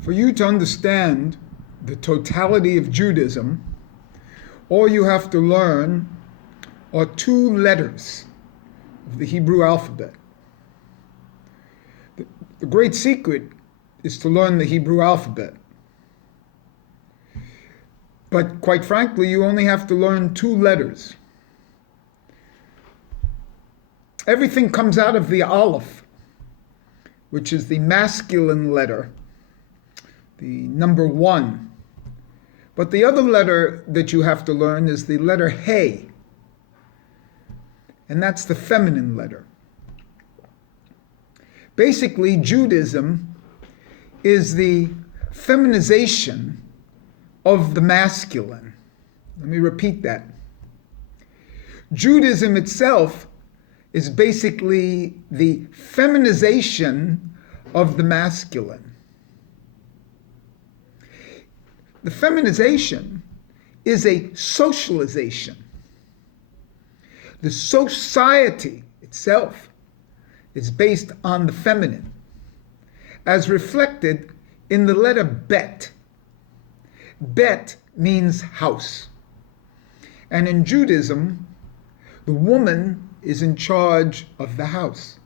For you to understand the totality of Judaism, all you have to learn are 2 letters of the Hebrew alphabet. The great secret is to learn the Hebrew alphabet. But quite frankly, you only have to learn 2 letters. Everything comes out of the Aleph, which is the masculine letter, the number 1. But the other letter that you have to learn is the letter He, and that's the feminine letter. Basically, Judaism is the feminization of the masculine. Let me repeat that. Judaism itself is basically the feminization of the masculine. The feminization is a socialization. The society itself is based on the feminine, as reflected in the letter Bet. Bet means house. And in Judaism, the woman is in charge of the house.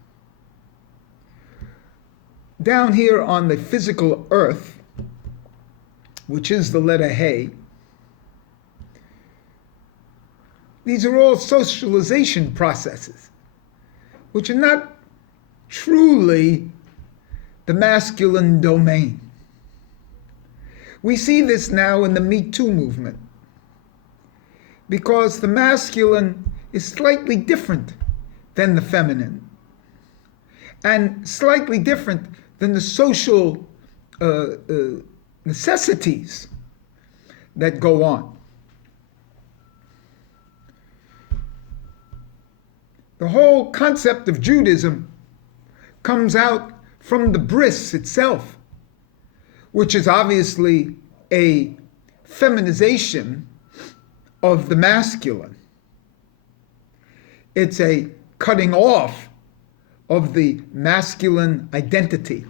Down here on the physical earth, which is the letter He, these are all socialization processes, which are not truly the masculine domain. We see this now in the Me Too movement, because the masculine is slightly different than the feminine, and slightly different than the social necessities that go on. The whole concept of Judaism comes out from the bris itself, which is obviously a feminization of the masculine. It's a cutting off of the masculine identity.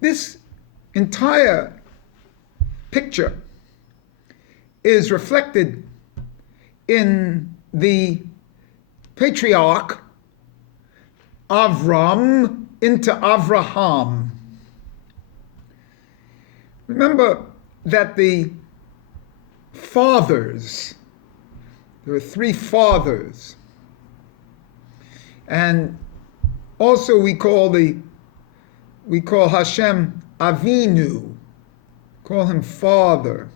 This entire picture is reflected in the patriarch Avram into Avraham. Remember that the fathers, there are 3 fathers, and also we call Hashem Avinu, call him Father.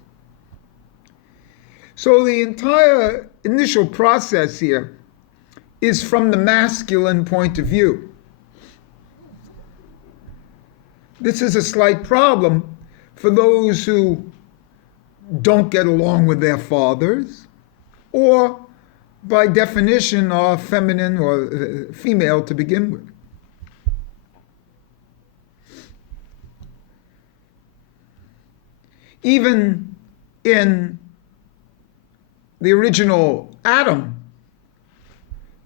So the entire initial process here is from the masculine point of view. This is a slight problem for those who don't get along with their fathers, or by definition are feminine or female to begin with. Even in the original Adam,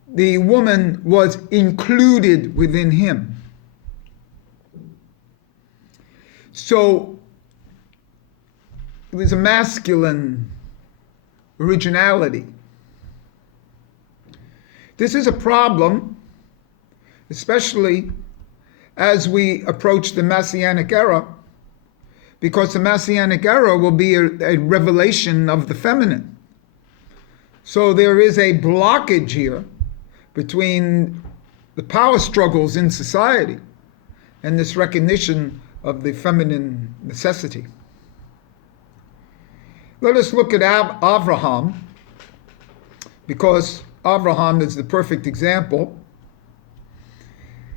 the woman was included within him. So it was a masculine originality. This is a problem, especially as we approach the Messianic era, because the Messianic era will be a revelation of the feminine. So there is a blockage here between the power struggles in society and this recognition of the feminine necessity. Let us look at Avraham, because Avraham is the perfect example.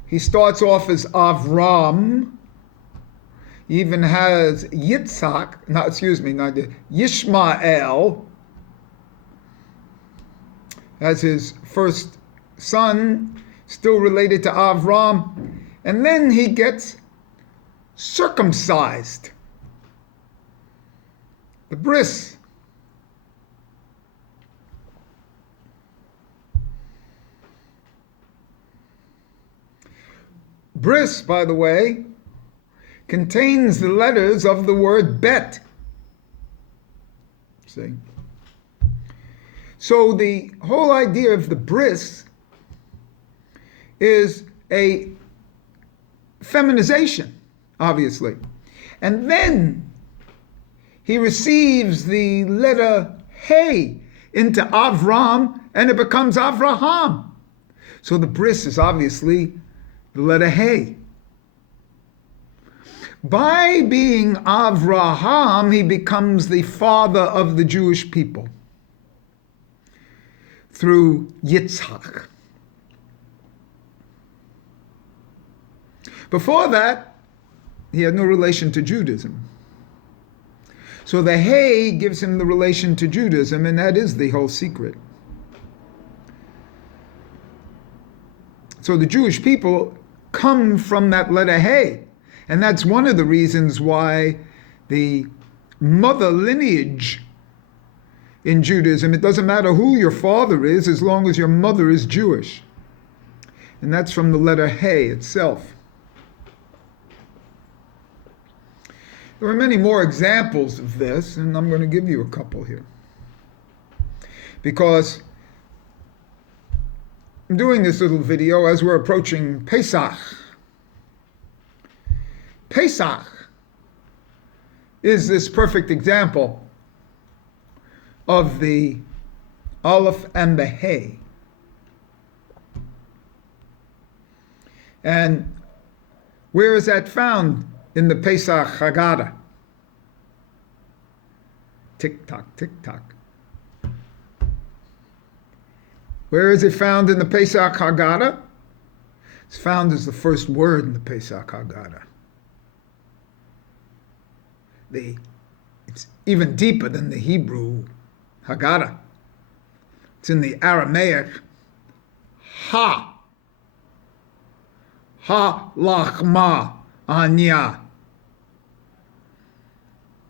He starts off as Avram. He even has Yishmael as his first son, still related to Avram. And then he gets circumcised. The bris. Bris, by the way, contains the letters of the word bet. See? So the whole idea of the bris is a feminization, obviously. And then he receives the letter Hey into Avram, and it becomes Avraham. So the bris is obviously the letter Hey. By being Avraham, he becomes the father of the Jewish people through Yitzhak. Before that, he had no relation to Judaism. So the Hey gives him the relation to Judaism, and that is the whole secret. So the Jewish people come from that letter Hey. And that's one of the reasons why the mother lineage in Judaism, it doesn't matter who your father is as long as your mother is Jewish. And that's from the letter Hey itself. There are many more examples of this, and I'm going to give you a couple here. Because I'm doing this little video as we're approaching Pesach. Pesach is this perfect example of the Aleph and the Hey. And where is that found in the Pesach Haggadah? Tick-tock, tick-tock. Where is it found in the Pesach Haggadah? It's found as the first word in the Pesach Haggadah. It's even deeper than the Hebrew Haggadah. It's in the Aramaic Ha. Ha lachma anya.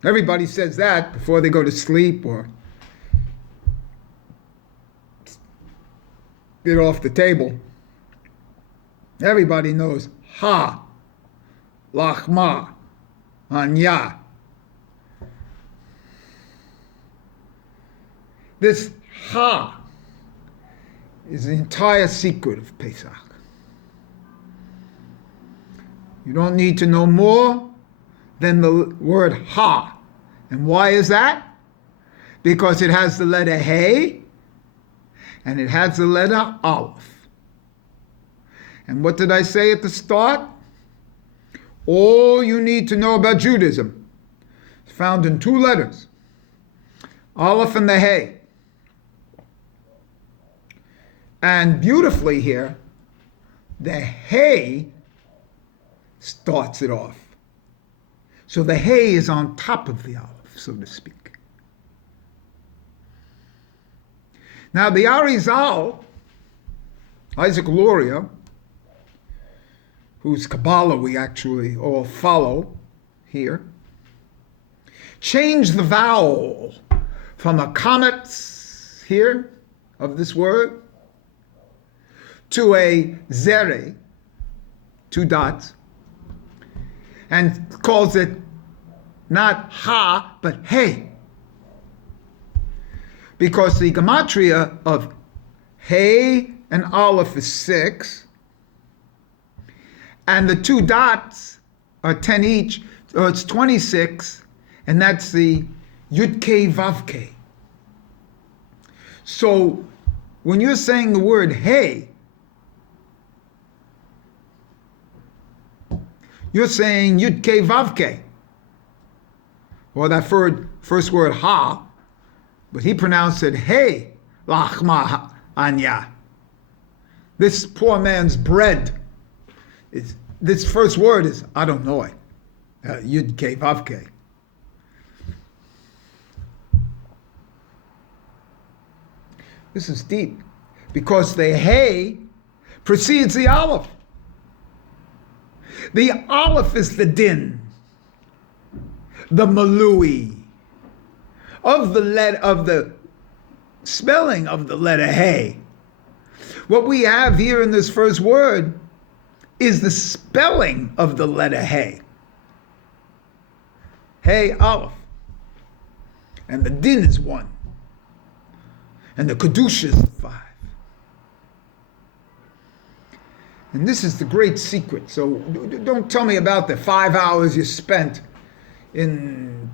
Everybody says that before they go to sleep or get off the table. Everybody knows Ha lachma anya. This Ha is the entire secret of Pesach. You don't need to know more than the word Ha. And why is that? Because it has the letter Hey and it has the letter Aleph. And what did I say at the start? All you need to know about Judaism is found in two letters, Aleph and the Hey. And beautifully here, the Hey starts it off. So the Hey is on top of the Aleph, so to speak. Now the Arizal, Isaac Luria, whose Kabbalah we actually all follow here, changed the vowel from a comet here of this word to a zere, two dots, and calls it not Ha, but Hey. Because the gematria of Hey and Aleph is 6, and the two dots are 10 each, so it's 26, and that's the Yud-K Vav-K. So when you're saying the word Hey, you're saying Yud-K Vav-K, or that first word Ha, but he pronounced it Hey lachma anya. This poor man's bread this first word is, I don't know it, Yud-K Vav-K. This is deep, because the Hey precedes the Aleph. The Aleph is the din, the malui of the spelling of the letter Hey. What we have here in this first word is the spelling of the letter Hey. Hey, Aleph. And the Din is 1. And the Kedusha is 5. And this is the great secret. So don't tell me about the 5 hours you spent in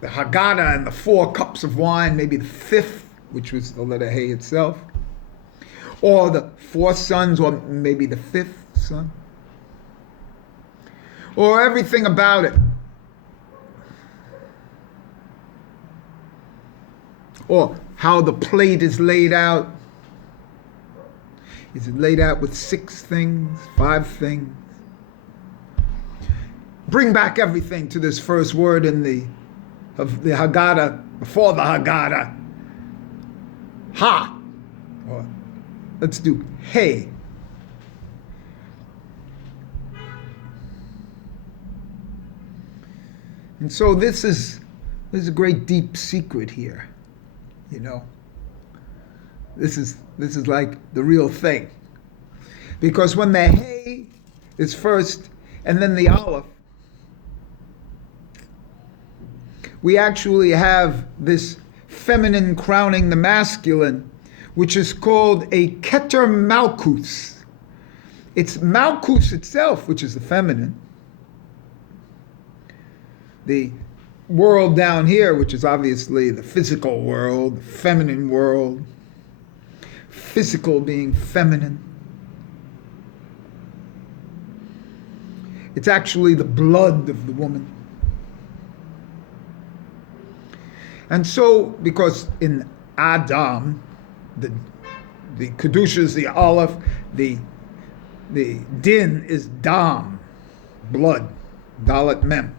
the Haggadah and the 4 cups of wine, maybe the 5th, which was the letter Hey itself, or the 4 sons, or maybe the 5th son, or everything about it, or how the plate is laid out. Is it laid out with 6 things, 5 things? Bring back everything to this first word of the Haggadah, before the Haggadah. Ha. Or let's do Hey. And so there's a great deep secret here, you know. This is like the real thing. Because when the Hey is first and then the Aleph, we actually have this feminine crowning the masculine, which is called a Keter Malkus. It's Malkus itself, which is the feminine. The world down here, which is obviously the physical world, the feminine world, physical being feminine. It's actually the blood of the woman. And so, because in Adam, the Kedusha is the Aleph, the Din is Dam, blood, Dalet Mem.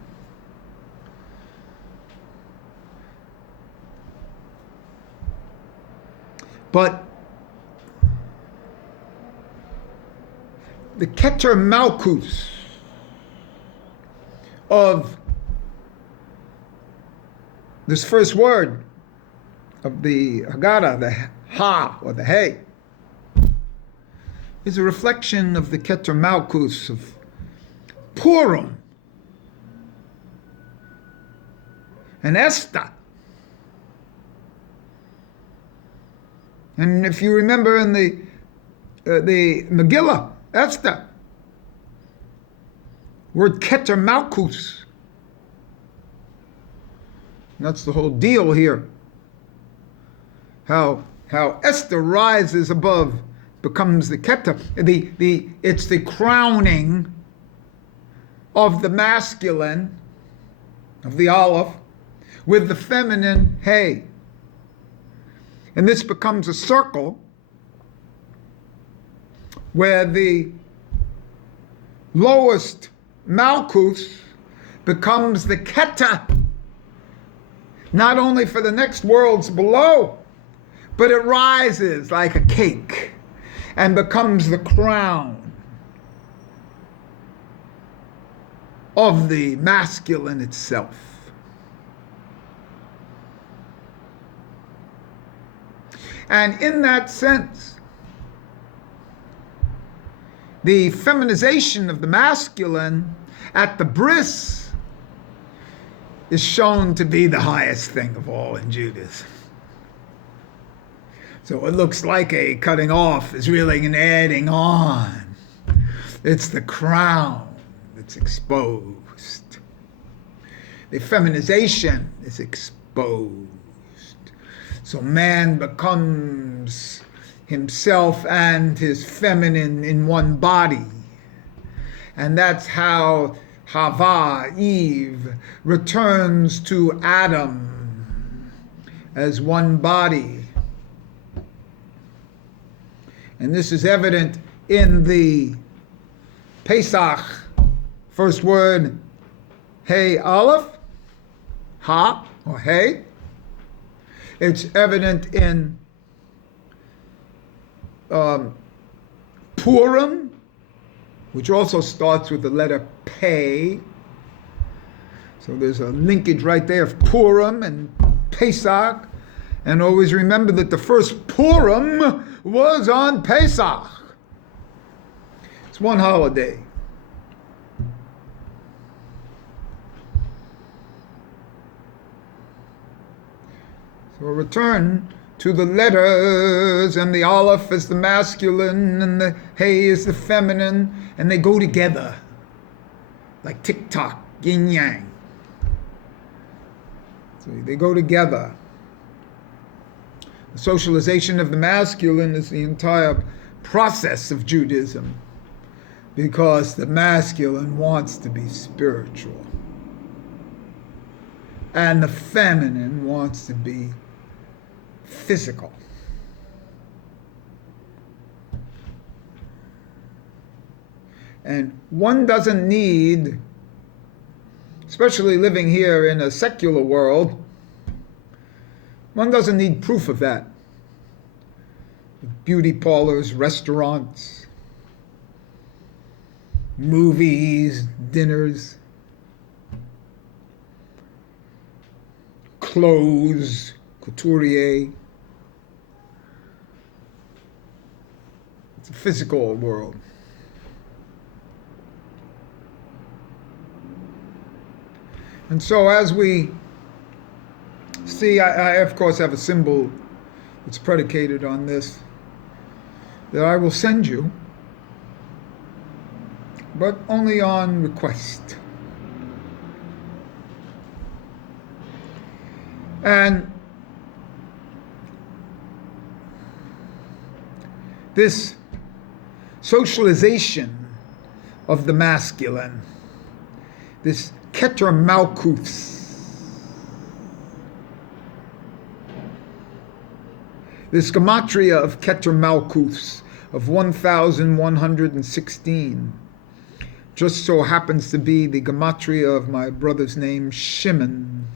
But the Keter Malkus of this first word of the Haggadah, the Ha or the Hey, is a reflection of the Keter Malkus of Purim and Esther. And if you remember in the Megillah, Esther, word Keter Malkus. And that's the whole deal here. How Esther rises above, becomes the Keter. It's the crowning of the masculine, of the Aleph, with the feminine Hey. And this becomes a circle where the lowest Malkus becomes the Keter, not only for the next worlds below, but it rises like a cake and becomes the crown of the masculine itself. And in that sense, the feminization of the masculine at the bris is shown to be the highest thing of all in Judaism. So it looks like a cutting off is really an adding on. It's the crown that's exposed. The feminization is exposed. So man becomes himself and his feminine in one body. And that's how Hava, Eve, returns to Adam as one body. And this is evident in the Pesach, first word, Hey Aleph, Ha, or Hey. It's evident in Purim, which also starts with the letter Pei. So there's a linkage right there of Purim and Pesach. And always remember that the first Purim was on Pesach. It's one holiday. So a return to the letters, and the aleph is the masculine, and the hey is the feminine, and they go together like tick-tock, yin-yang. So they go together. The socialization of the masculine is the entire process of Judaism, because the masculine wants to be spiritual, and the feminine wants to be physical. And one doesn't need, especially living here in a secular world, one doesn't need proof of that. Beauty parlors, restaurants, movies, dinners, clothes, couturier. It's a physical world. And so as we see, I of course have a symbol that's predicated on this, that I will send you, but only on request. And this socialization of the masculine, this Keter Malkuths, this gematria of Keter Malkuths of 1116 just so happens to be the gematria of my brother's name, Shimon,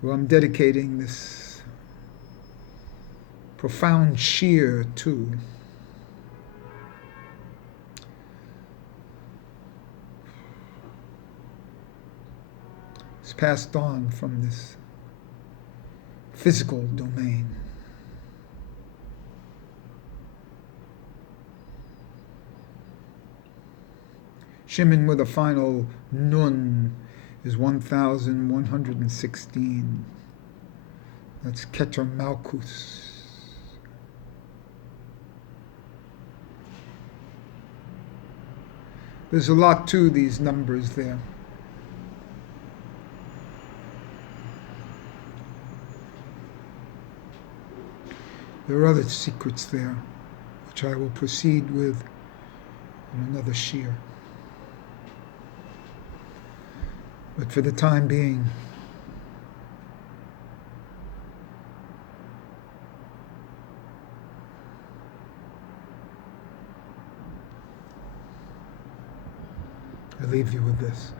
who I'm dedicating this profound shir to. It's passed on from this physical domain. Shimon with a final nun is 1116. That's Keter Malkuths. There's a lot to these numbers there. There are other secrets there, which I will proceed with in another shir. But for the time being, I leave you with this.